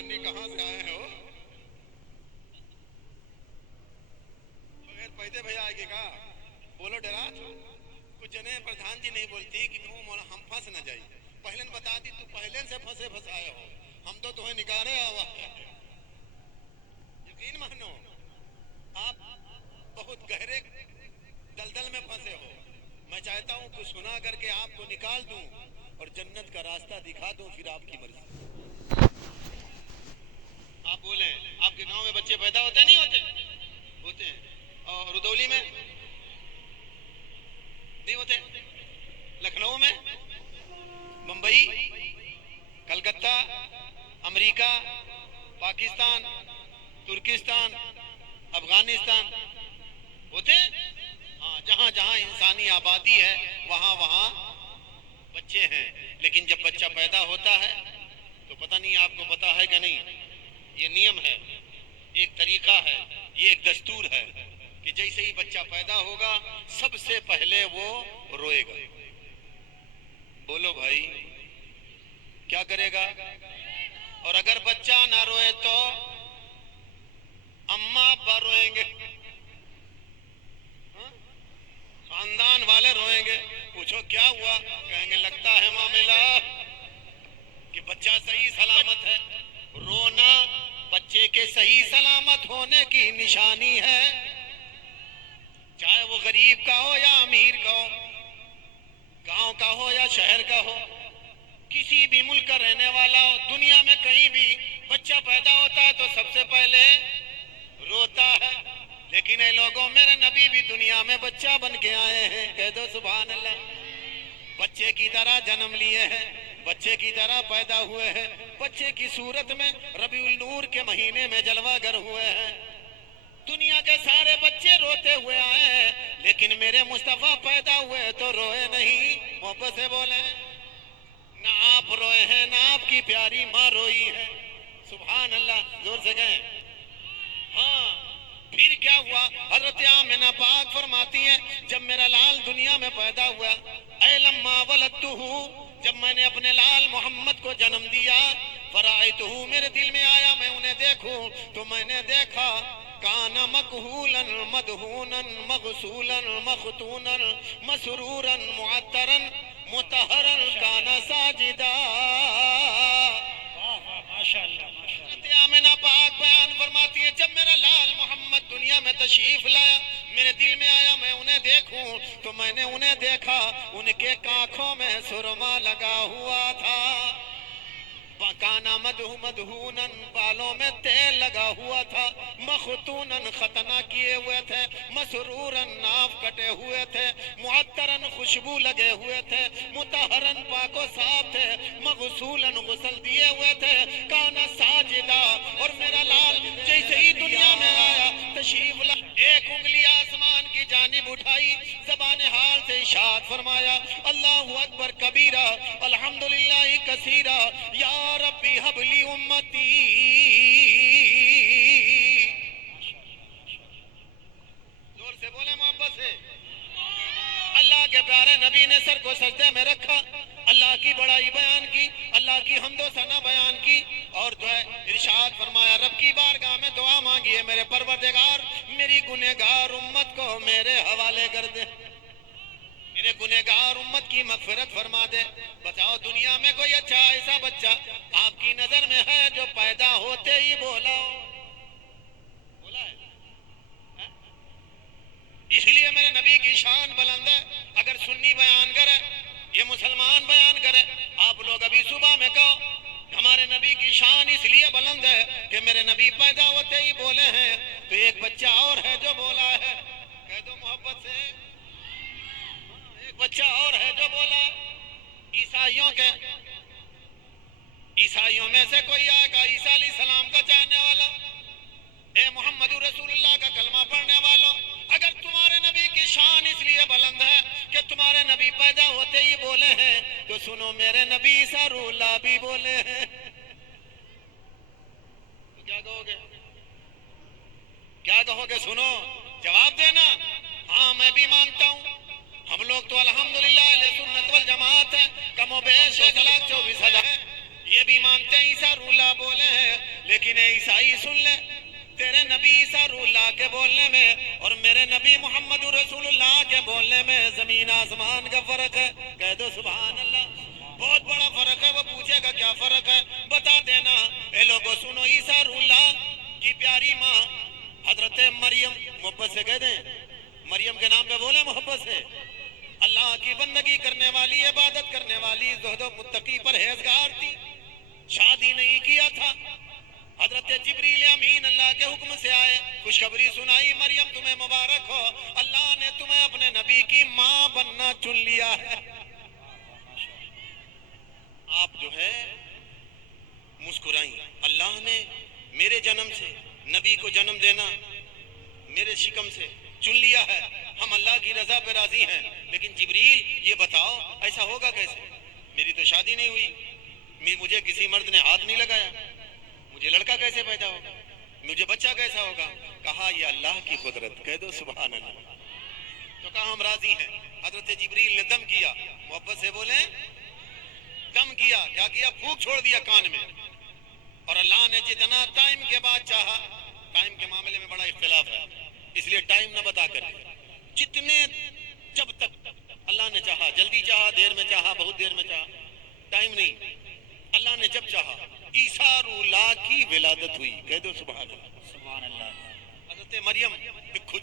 गवर्नी कहाँ से आए हो? बगैर पैदे भैया आएगी का? बोलो डरा कुछ जने प्रधान जी नहीं बोलती कि हम फंस न जाए। पहले ने बता दी, तू पहले से फंसाए हो, हम तो तुम्हें निकाले आवा। यकीन मानो आप बहुत गहरे दलदल में फंसे हो। मैं चाहता हूँ कुछ सुना करके आपको निकाल दूं और जन्नत का रास्ता दिखा दूं, फिर आपकी मर्जी। आप बोले आपके गांव में बच्चे पैदा होते नहीं होते? होते हैं। और रुदौली में नहीं होते? लखनऊ में, मुंबई, कलकत्ता, अमेरिका, पाकिस्तान, तुर्किस्तान, अफगानिस्तान होते हैं। हाँ, जहाँ जहाँ इंसानी आबादी है वहाँ वहाँ बच्चे हैं। लेकिन जब बच्चा पैदा होता है तो पता नहीं आपको पता है कि नहीं, ये नियम है, एक तरीका है, ये एक दस्तूर है कि जैसे ही बच्चा पैदा होगा सबसे पहले वो रोएगा। बोलो भाई क्या करेगा? और अगर बच्चा ना रोए तो अम्मा अब्बा रोएंगे, खानदान वाले रोएंगे। पूछो क्या हुआ? कहेंगे लगता है मामला कि बच्चा सही सलामत है। रोना बच्चे के सही सलामत होने की निशानी है। चाहे वो गरीब का हो या अमीर का हो, गांव का हो या शहर का हो, किसी भी मुल्क का रहने वाला हो, दुनिया में कहीं भी बच्चा पैदा होता है तो सबसे पहले रोता है। लेकिन ये लोगों, मेरे नबी भी दुनिया में बच्चा बन के आए हैं। कह दो सुभान अल्लाह। बच्चे की तरह जन्म लिए हैं, बच्चे की तरह पैदा हुए हैं, बच्चे की सूरत में रबीउल नूर के महीने में जलवागर हुए हैं। दुनिया के सारे बच्चे रोते हुए आए हैं, लेकिन मेरे मुस्तफा पैदा हुए तो रोए नहीं। मोहब्बत से बोले ना आप रोए हैं ना आपकी प्यारी माँ रोई है। सुभान अल्लाह, जोर से कहें। हाँ, फिर क्या हुआ? हजरत आमिना पाक फरमाती हैं जब मेरा लाल दुनिया में पैदा हुआ, ऐ लम्मा वलदतुहु, जब मैंने अपने लाल मोहम्मद को जन्म दिया, फराइतुहु, मेरे दिल में आया मैं उन्हें देखूं, तो मैंने देखा काना मकहूलन मदहूनन मगसूलन मखतूनन मसरूरन मुअत्तरन मुतहरन काना साजिदा। माशाअल्लाह। आमिना पाक बयान फरमाती है जब मेरा लाल मोहम्मद दुनिया में तशरीफ लाया, मेरे दिल में आया मैं उन्हें देखूं, तो मैंने उन्हें देखा, उनके आंखों में सुरमा लगा हुआ था। काना मदहूनन, बालों में तेल लगा हुआ था, मखतूनन, खतना किए हुए थे, मसरूरन, नाफ कटे हुए थे, मुअत्तरन, खुशबू लगे हुए थे, मुतहरन, पाको साफ थे, मगसूलन, गुसल दिए हुए थे, काना साजिदा। और मेरा लाल जैसे ही दुनिया में आया तशरीफ ला, एक उंगली आसमान की जानिब उठाई, ज़बान हाल से इशाद फरमाया अल्लाहु अकबर कबीरा अल्हम्दुलिल्लाह कसीरा या रब्बी हबली उम्मती। जोर से बोले मोहब्बत से। अल्लाह के प्यारे नबी ने सर को सजदे में रखा, अल्लाह की बड़ाई बयान की, अल्लाह की हम्दो सना बयान की, और दुआ इरशाद फरमाया रब की बारगाह में दुआ मांगी है, मेरे परवरदिगार मेरी गुनहगार उम्मत को मेरे हवाले कर दे, मेरे गुनहगार उम्मत की मगफिरत फरमा दे। बताओ दुनिया में कोई अच्छा ऐसा बच्चा आपकी नजर में है जो पैदा होते ही बोला हो? बोला है? इसलिए मेरे नबी की शान बुलंद है। अगर सुन्नी बयान करे, ये मुसलमान बयान करे, आप लोग अभी सुबह में कहो हमारे नबी की शान इसलिए बुलंद है कि मेरे नबी पैदा होते ही बोले हैं, तो एक बच्चा और है जो बोला है। कह दो मोहब्बत से, एक बच्चा और है जो बोला। ईसाइयों में से कोई आएगा, ईसा अलैहिस्सलाम का चाहने वाला, ए मोहम्मद रसूलुल्लाह का कलमा पढ़ने वालों, अगर तुम्हारे नबी की शान इसलिए बुलंद है कि तुम्हारे नबी पैदा होते ही बोले हैं, तो सुनो मेरे नबी ईसा रूहुल्लाह भी बोले हैं। तो क्या कहोगे? क्या कहोगे? सुनो, जवाब देना। हाँ, मैं भी मानता हूँ। हम लोग तो अल्हम्दुलिल्लाह अहले सुन्नत वल जमात है, कमोबेश 1,24,000 ये भी मानते हैं ईसा रूहुल्लाह बोले हैं। لیکن اے عیسائی سن لے، تیرے نبی عیسیٰ روح اللہ کے بولنے میں اور میرے نبی محمد رسول اللہ کے بولنے میں زمین آسمان کا فرق ہے. کہہ دو سبحان اللہ. بہت بڑا فرق ہے. وہ پوچھے گا کیا فرق ہے؟ بتا دینا. اے لوگوں سنو، عیسیٰ روح اللہ کی پیاری ماں حضرت مریم، محبت سے کہہ دیں، مریم کے نام پہ بولے محبت سے، اللہ کی بندگی کرنے والی، عبادت کرنے والی، زہد و متقی پرہیزگار تھی. شادی نہیں کیا تھا. حضرت جبریل امین اللہ کے حکم سے آئے، خوشخبری سنائی، مریم تمہیں مبارک ہو، اللہ نے تمہیں اپنے نبی کی ماں بننا چن لیا ہے. آپ جو ہے مسکرائیں. اللہ نے میرے جنم سے نبی کو جنم دینا میرے شکم سے چن لیا ہے. ہم اللہ کی رضا پہ راضی ہیں. لیکن جبریل یہ بتاؤ ایسا ہوگا کیسے؟ میری تو شادی نہیں ہوئی، مجھے کسی مرد نے ہاتھ نہیں لگایا، مجھے لڑکا کیسے پیدا ہوگا، مجھے بچہ کیسا ہوگا؟ کہا یہ اللہ کی قدرت. کہہ دو سبحان اللہ. تو کہا ہم راضی ہیں. حضرت جبریل نے دم کیا، محبت سے بولیں، دم کیا. کیا کیا؟ پھونک چھوڑ دیا کان میں. اور اللہ نے جتنا ٹائم کے بعد چاہا، ٹائم کے معاملے میں بڑا اختلاف ہے اس لیے ٹائم نہ بتا کر، جتنے جب تک اللہ نے چاہا، جلدی چاہا، دیر میں چاہا، بہت دیر میں چاہا، ٹائم نہیں. اللہ نے جب چاہا عیسیٰ روح اللہ کی ولادت ہوئی. کہہ دو سبحان اللہ. سبحان اللہ. حضرت مریم